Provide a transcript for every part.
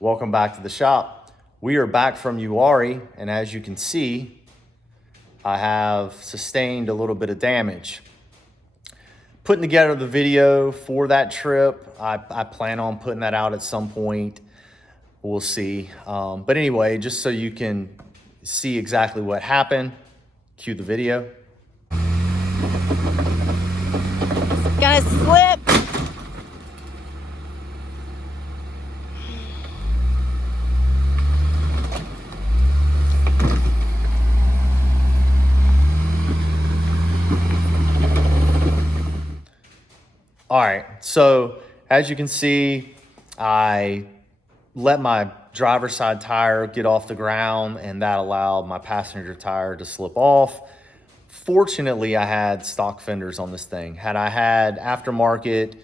Welcome back to the shop. We are back from Uwharrie, and as you can see, I have sustained a little bit of damage. Putting together the video for that trip, I plan on putting that out at some point. We'll see. But anyway, just so you can see exactly what happened, cue the video. It's gonna slip. All right, so as you can see, I let my driver's side tire get off the ground, and that allowed my passenger tire to slip off. Fortunately, I had stock fenders on this thing. Had I had aftermarket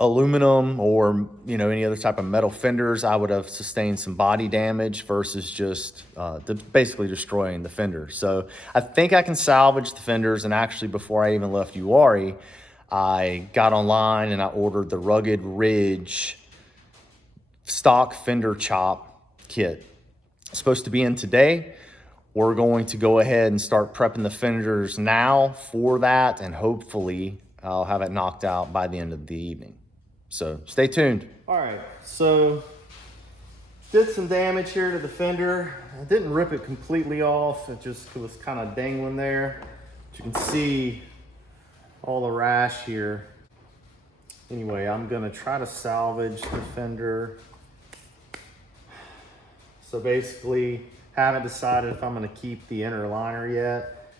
aluminum or any other type of metal fenders, I would have sustained some body damage versus just basically destroying the fender. So I think I can salvage the fenders, and actually before I even left Uwharrie, I got online and I ordered the Rugged Ridge stock fender chop kit. It's supposed to be in today. We're going to go ahead and start prepping the fenders now for that, and hopefully I'll have it knocked out by the end of the evening. So stay tuned. All right, so did some damage here to the fender. I didn't rip it completely off. It just was kind of dangling there. But you can see all the rash here. Anyway, I'm gonna try to salvage the fender. So basically, haven't decided if I'm gonna keep the inner liner yet.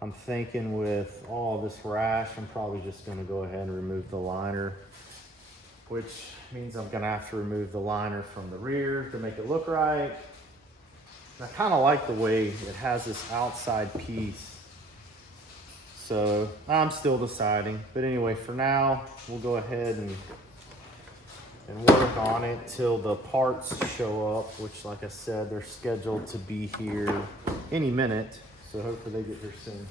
I'm thinking with all this rash, I'm probably just gonna go ahead and remove the liner, which means I'm gonna have to remove the liner from the rear to make it look right. And I kinda like the way it has this outside piece. So I'm still deciding, but anyway, for now, we'll go ahead and work on it till the parts show up, which, like I said, they're scheduled to be here any minute. So hopefully they get here soon.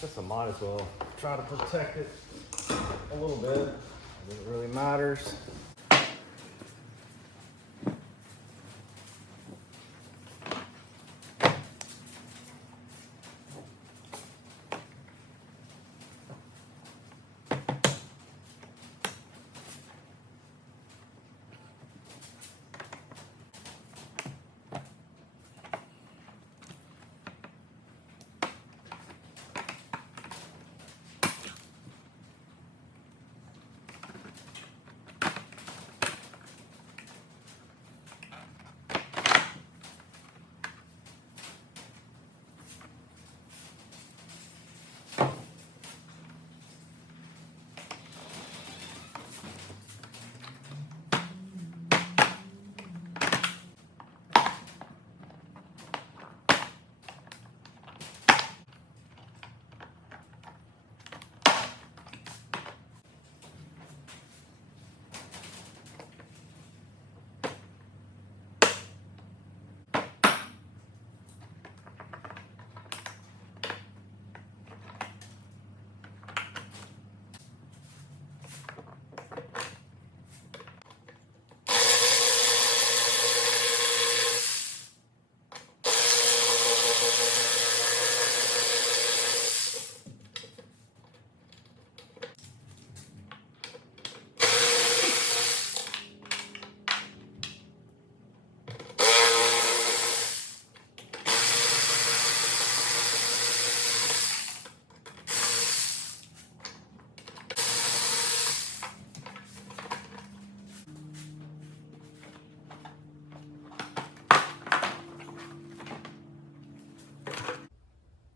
Guess I might as well try to protect it a little bit. It really matters.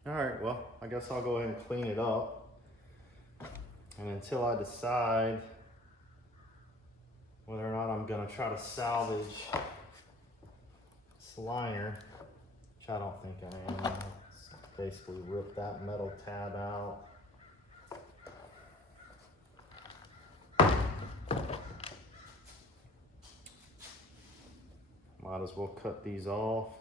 All right, well, I guess I'll go ahead and clean it up. And until I decide whether or not I'm gonna try to salvage this liner, which I don't think I am. Let's basically rip that metal tab out. Might as well cut these off.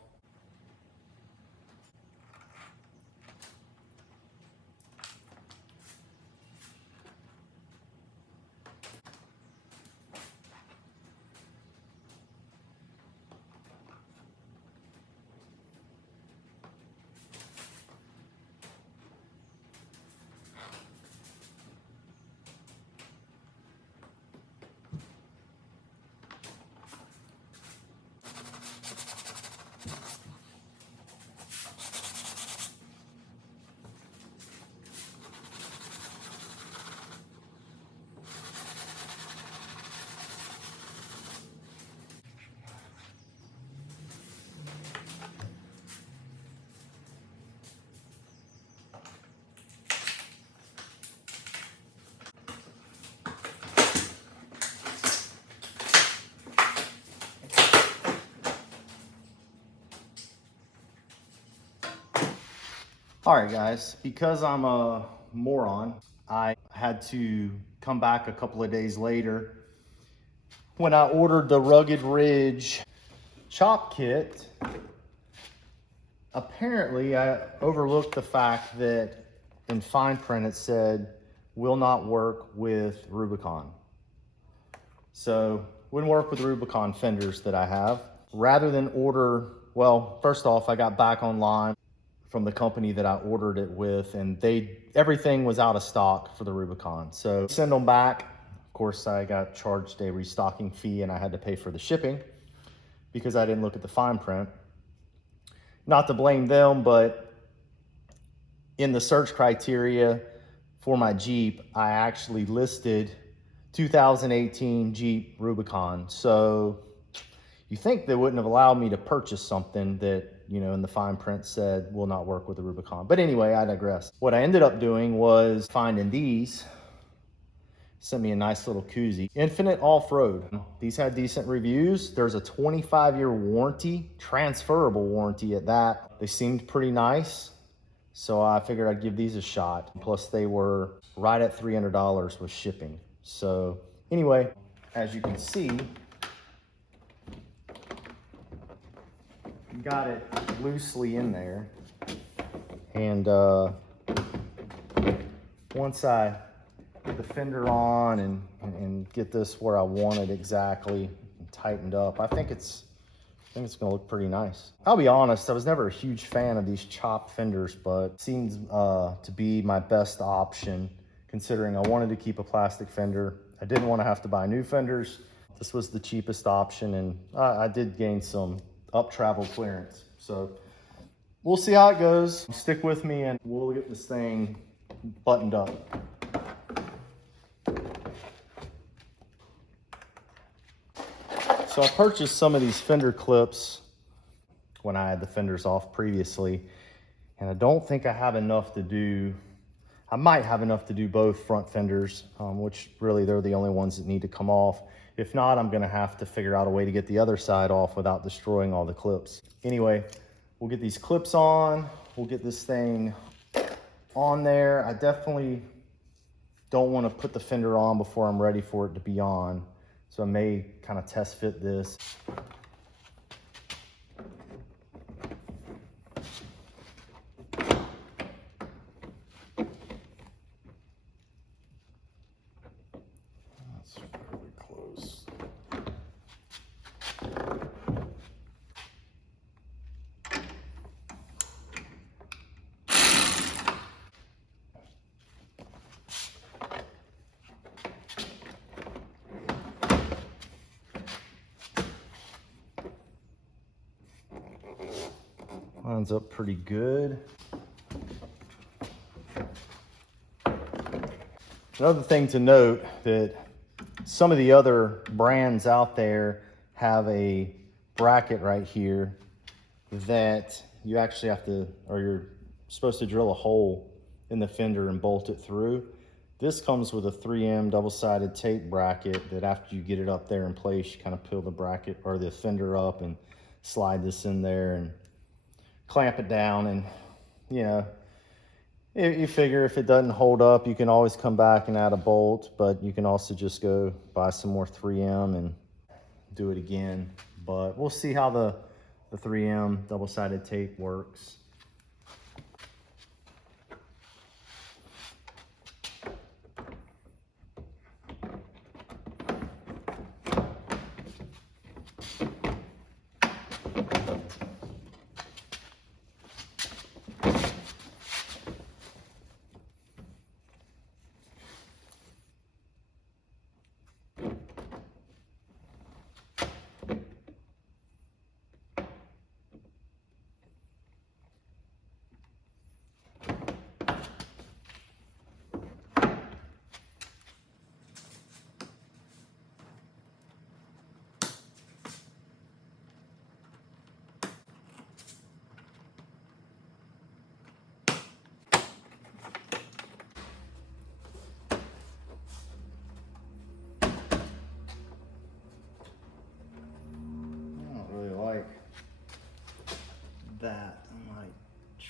All right, guys, because I'm a moron, I had to come back a couple of days later when I ordered the Rugged Ridge chop kit. Apparently, I overlooked the fact that in fine print it said, will not work with Rubicon. So, wouldn't work with Rubicon fenders that I have. Rather than order, well, first off, I got back online from the company that I ordered it with, and everything was out of stock for the Rubicon. So send them back. Of course, I got charged a restocking fee and I had to pay for the shipping because I didn't look at the fine print. Not to blame them, but in the search criteria for my Jeep, I actually listed 2018 Jeep Rubicon. So you think they wouldn't have allowed me to purchase something that, you know, in the fine print said will not work with the Rubicon. But anyway, I digress. What I ended up doing was finding these. Sent me a nice little koozie. Infinite Off-Road. These had decent reviews. There's a 25-year warranty, transferable warranty at that. They seemed pretty nice, so I figured I'd give these a shot. Plus they were right at $300 with shipping. So anyway, as you can see, got it loosely in there, and once I get the fender on and get this where I want it exactly and tightened up, I think it's gonna look pretty nice. I'll be honest, I was never a huge fan of these chopped fenders, but it seems to be my best option considering I wanted to keep a plastic fender. I didn't want to have to buy new fenders. This was the cheapest option, and I did gain some up travel clearance. So we'll see how it goes. Stick with me and we'll get this thing buttoned up. So I purchased some of these fender clips when I had the fenders off previously, and I don't think I have enough to do, I might have enough to do both front fenders, which really they're the only ones that need to come off. If not, I'm gonna have to figure out a way to get the other side off without destroying all the clips. Anyway, we'll get these clips on, we'll get this thing on there. I definitely don't want to put the fender on before I'm ready for it to be on. So I may kind of test fit this. That's fairly close. Lines up pretty good. Another thing to note that some of the other brands out there have a bracket right here that you actually have to, or you're supposed to drill a hole in the fender and bolt it through. This comes with a 3M double-sided tape bracket that after you get it up there in place, you kind of peel the bracket or the fender up and slide this in there and clamp it down. And you know, you figure if it doesn't hold up, you can always come back and add a bolt, but you can also just go buy some more 3M and do it again. But we'll see how the 3M double-sided tape works.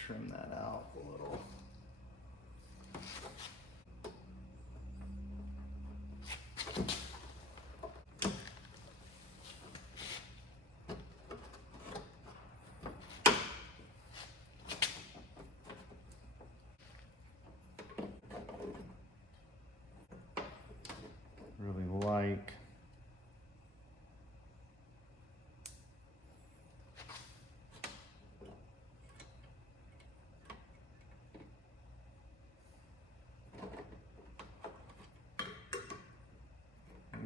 trim that out a little. Really like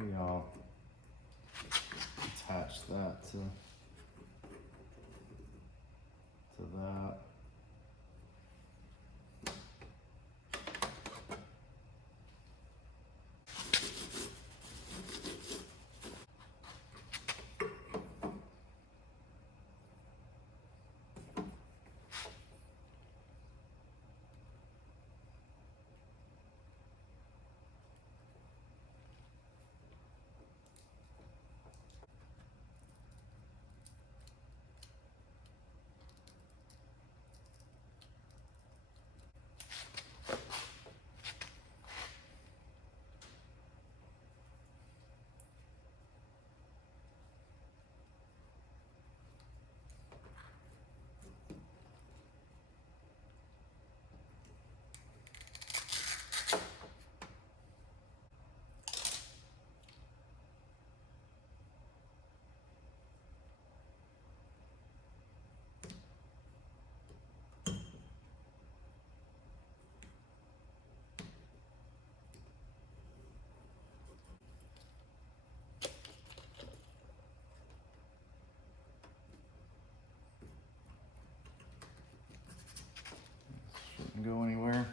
maybe I'll attach that to that. Shouldn't go anywhere.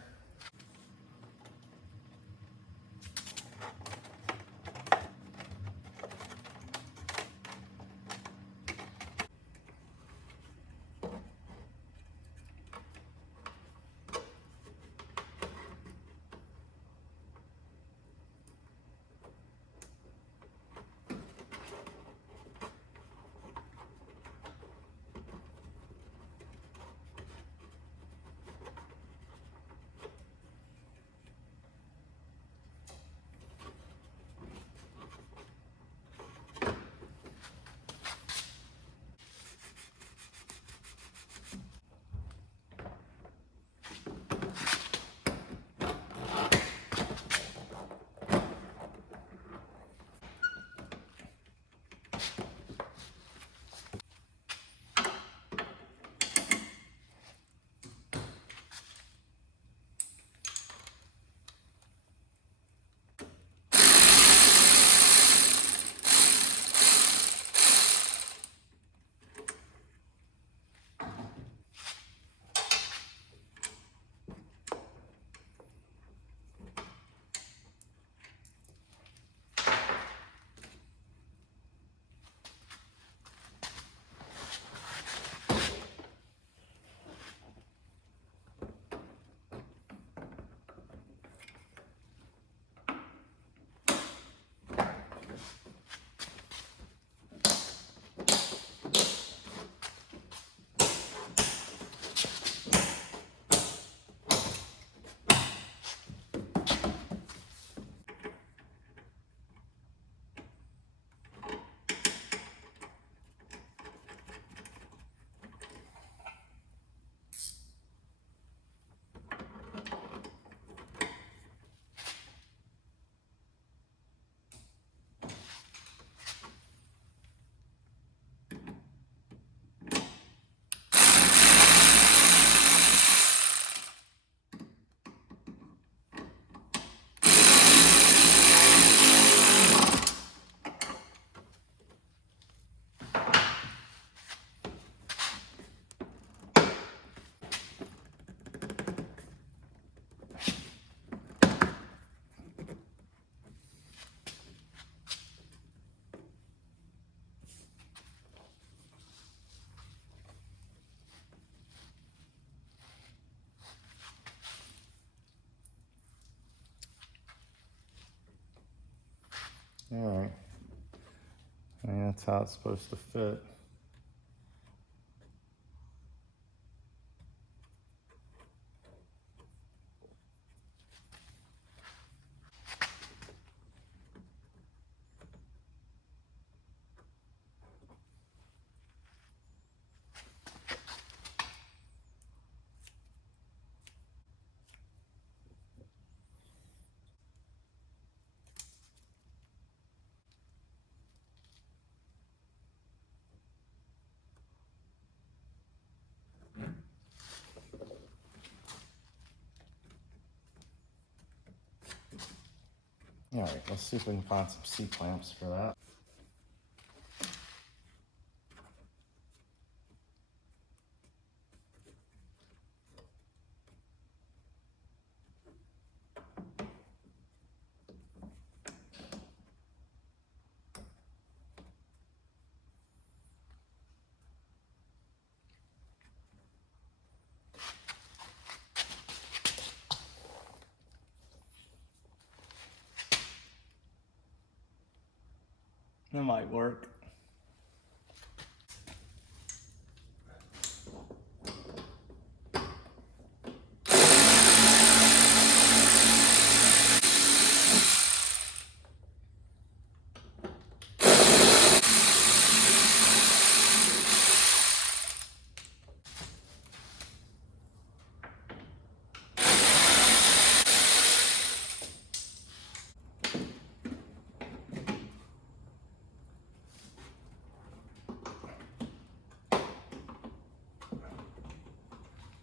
All right. And that's how it's supposed to fit. All right, let's see if we can find some C-clamps for that. That might work.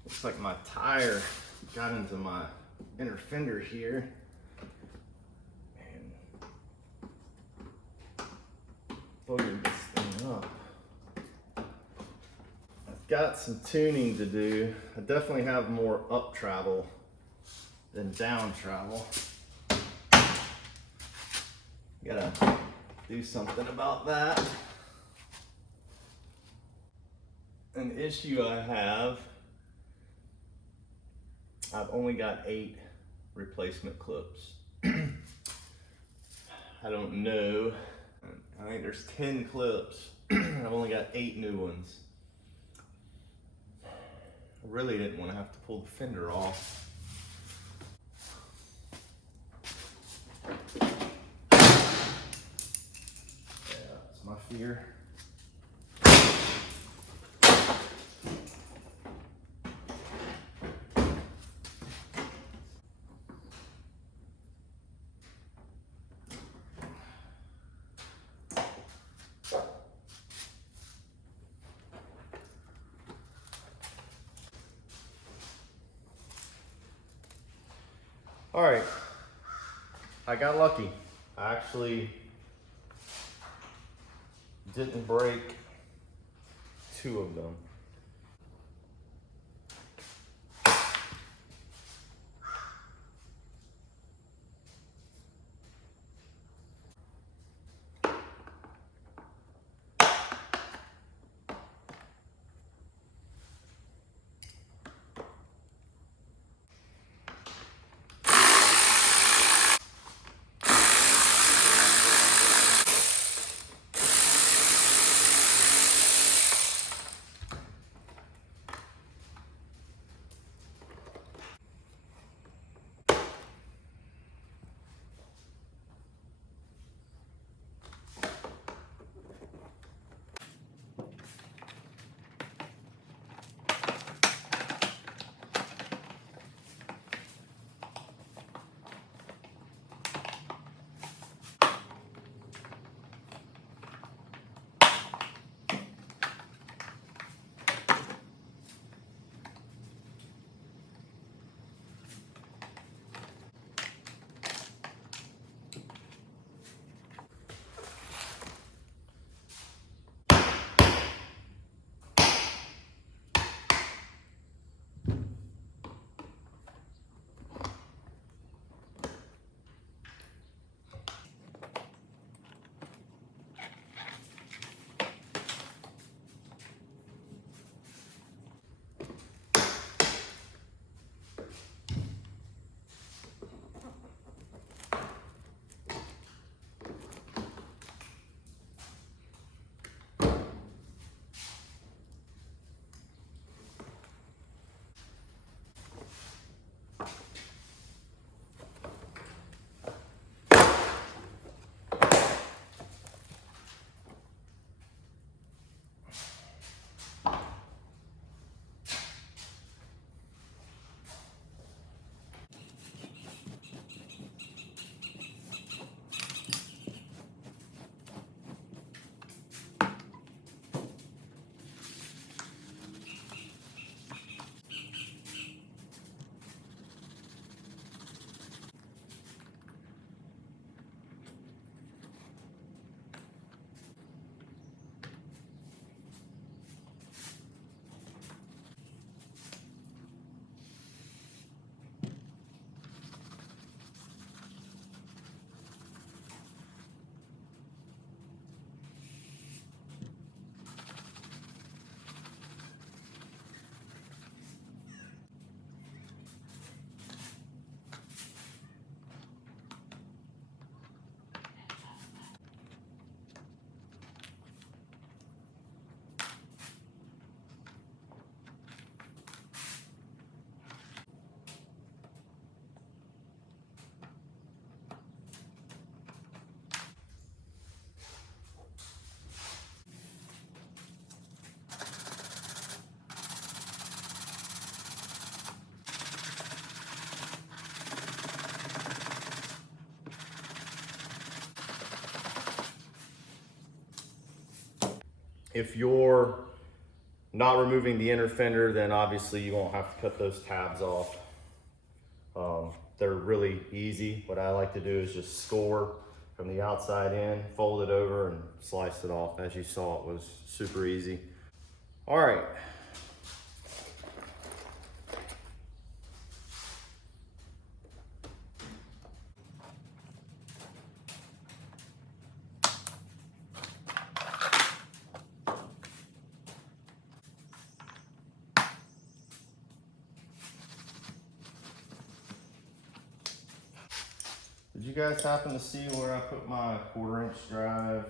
Looks like my tire got into my inner fender here. And boogered this thing up. I've got some tuning to do. I definitely have more up travel than down travel. Gotta do something about that. An issue I have, I've only got 8 replacement clips. I don't know. I think there's 10 clips. I've only got 8 new ones. I really didn't want to have to pull the fender off. Yeah, that's my fear. All right, I got lucky. I actually didn't break 2 of them. If you're not removing the inner fender, then obviously you won't have to cut those tabs off. They're really easy. What I like to do is just score from the outside in, fold it over, and slice it off. As you saw, it was super easy. All right. Did you guys happen to see where I put my 1/4-inch drive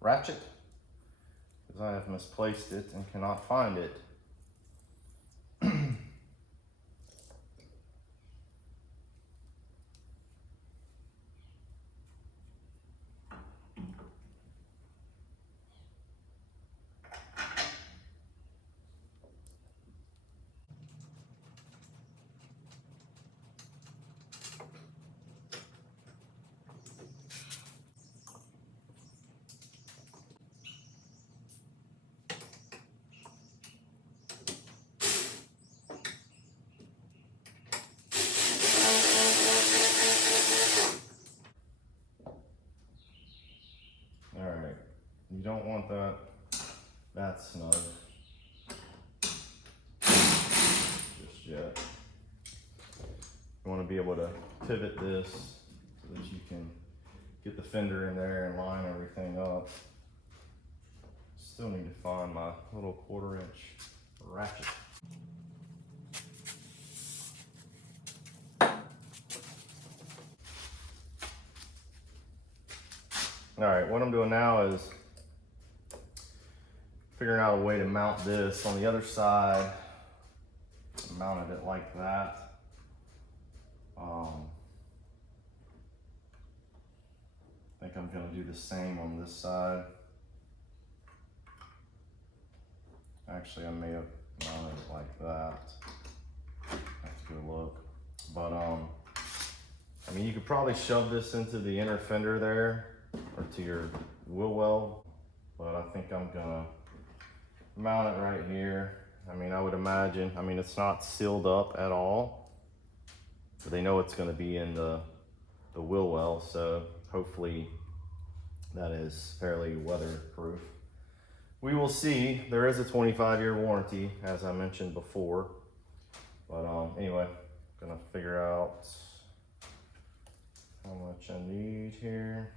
ratchet? Because I have misplaced it and cannot find it. All right, you don't want that snug just yet. You want to be able to pivot this so that you can get the fender in there and line everything up. Still need to find my little 1/4-inch ratchet. All right, what I'm doing now is figuring out a way to mount this on the other side. Mounted it like that. I think I'm gonna do the same on this side. Actually, I may have mounted it like that. That's a good look. But I mean, you could probably shove this into the inner fender there or to your wheel well, but I think I'm gonna mount it right here. I mean, I would imagine, I mean, it's not sealed up at all, but they know it's gonna be in the wheel well, so hopefully that is fairly weatherproof. We will see. There is a 25-year warranty, as I mentioned before. But anyway, gonna figure out how much I need here.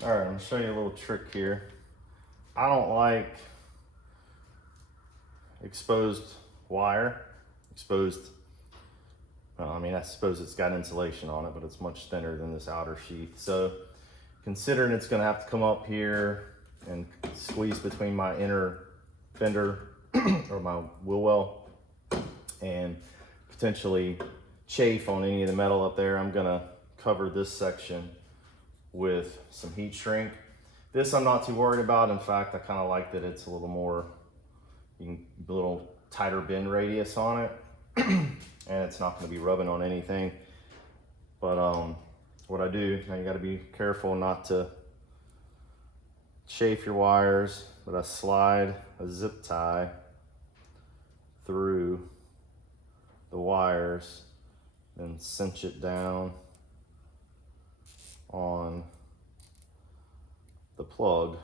All right, I'm gonna show you a little trick here. I don't like exposed wire. I mean, I suppose it's got insulation on it, but it's much thinner than this outer sheath. So considering it's gonna have to come up here and squeeze between my inner fender or my wheel well and potentially chafe on any of the metal up there, I'm gonna cover this section with some heat shrink. This I'm not too worried about. In fact, I kind of like that it's a little more, a little tighter bend radius on it. And it's not going to be rubbing on anything. But what I do, now you got to be careful not to chafe your wires, but I slide a zip tie through the wires and cinch it down on the plug.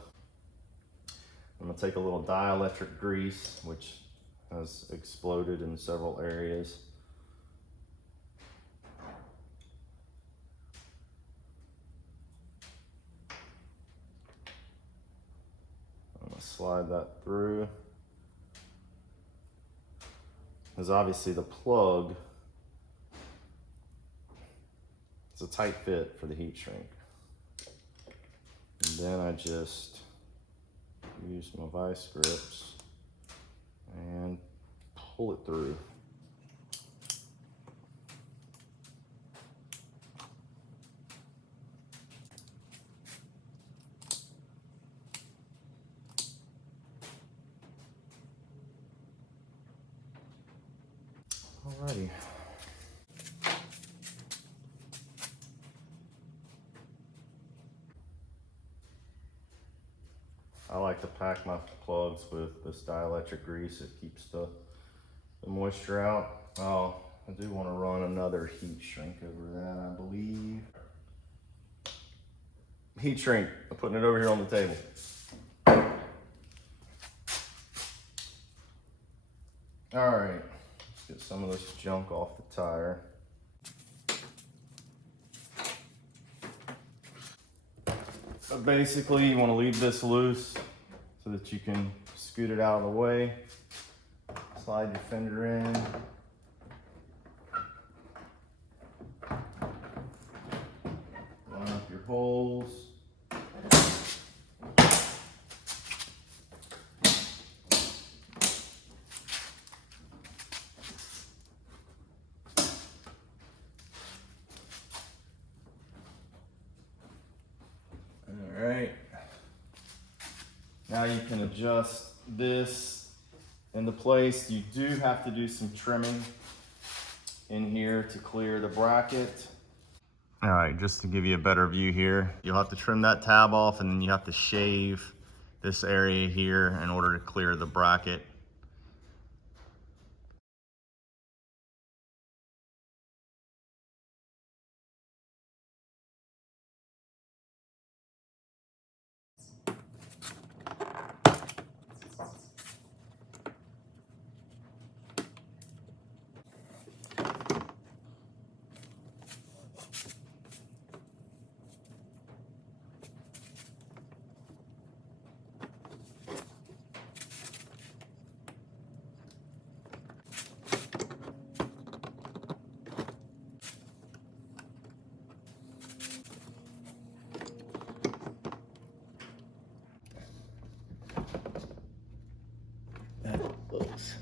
I'm gonna take a little dielectric grease, which has exploded in several areas. I'm gonna slide that through. Because obviously the plug is a tight fit for the heat shrink. And then I just use my vice grips and pull it through. Alrighty. I like to pack my plugs with this dielectric grease. It keeps the moisture out. Oh, I do want to run another heat shrink over that, I believe. Heat shrink, I'm putting it over here on the table. All right, let's get some of this junk off the tire. But basically, you want to leave this loose so that you can scoot it out of the way. Slide your fender in. Line up your holes. All right. Now you can adjust this into place. You do have to do some trimming in here to clear the bracket. All right, just to give you a better view here, you'll have to trim that tab off and then you have to shave this area here in order to clear the bracket. That looks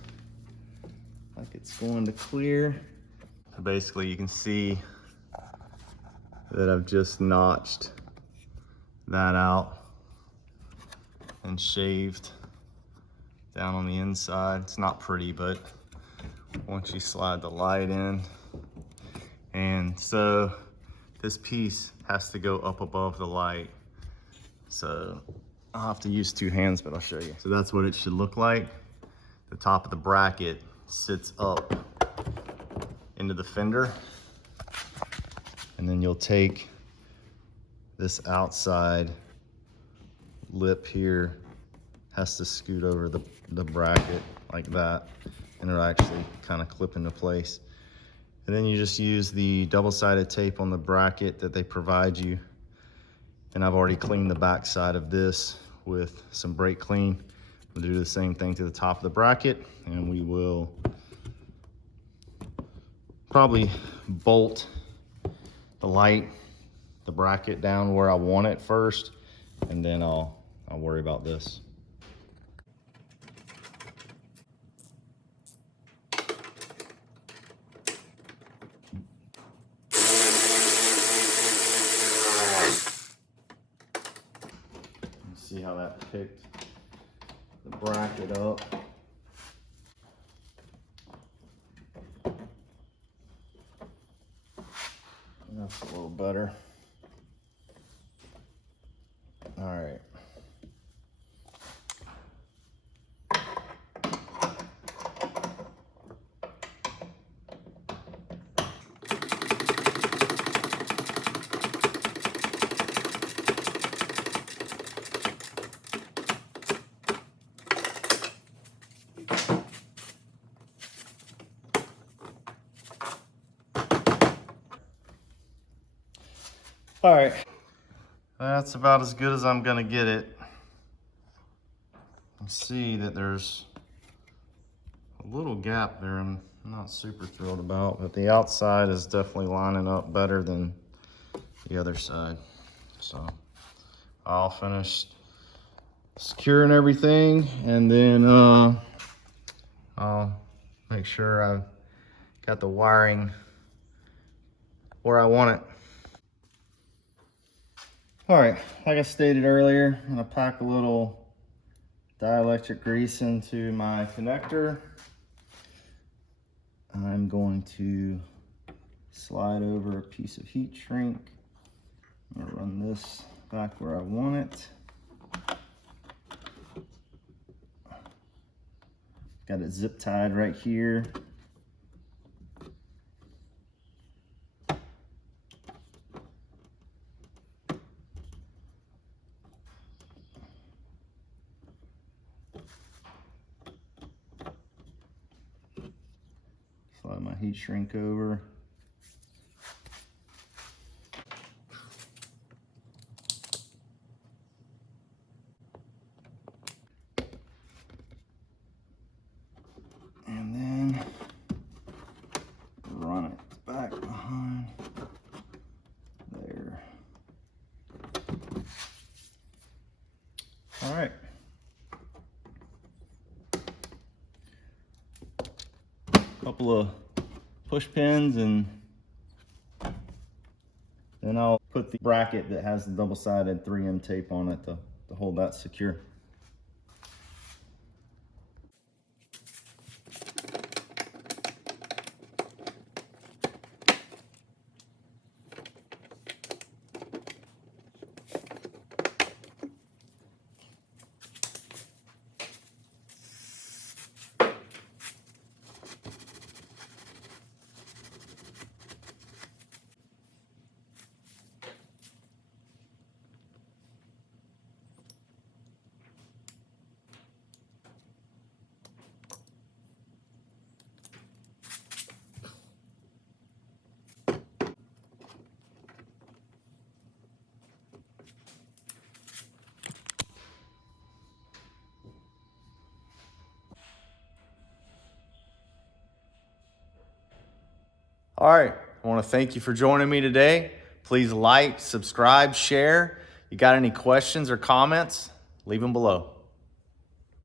like it's going to clear. So basically you can see that I've just notched that out and shaved down on the inside. It's not pretty, but once you slide the light in, and so this piece has to go up above the light. So I'll have to use two hands, but I'll show you. So that's what it should look like. The top of the bracket sits up into the fender. And then you'll take this outside lip here, has to scoot over the bracket like that, and it'll actually kind of clip into place. And then you just use the double-sided tape on the bracket that they provide you. And I've already cleaned the back side of this with some brake clean. We'll do the same thing to the top of the bracket, and we will probably bolt the light, the bracket down where I want it first, and then I'll worry about this. see how that picked the bracket up. That's a little better. All right. All right. That's about as good as I'm gonna get it. You see that there's a little gap there I'm not super thrilled about, but the outside is definitely lining up better than the other side. So I'll finish securing everything, and then I'll make sure I've got the wiring where I want it. All right, like I stated earlier, I'm gonna pack a little dielectric grease into my connector. I'm going to slide over a piece of heat shrink. I'm gonna run this back where I want it. Got it zip tied right here. Slide my heat shrink over. And then run it back behind there. All right. Couple of push pins, and then I'll put the bracket that has the double-sided 3M tape on it to hold that secure. All right, I want to thank you for joining me today. Please like, subscribe, share. You got any questions or comments? Leave them below.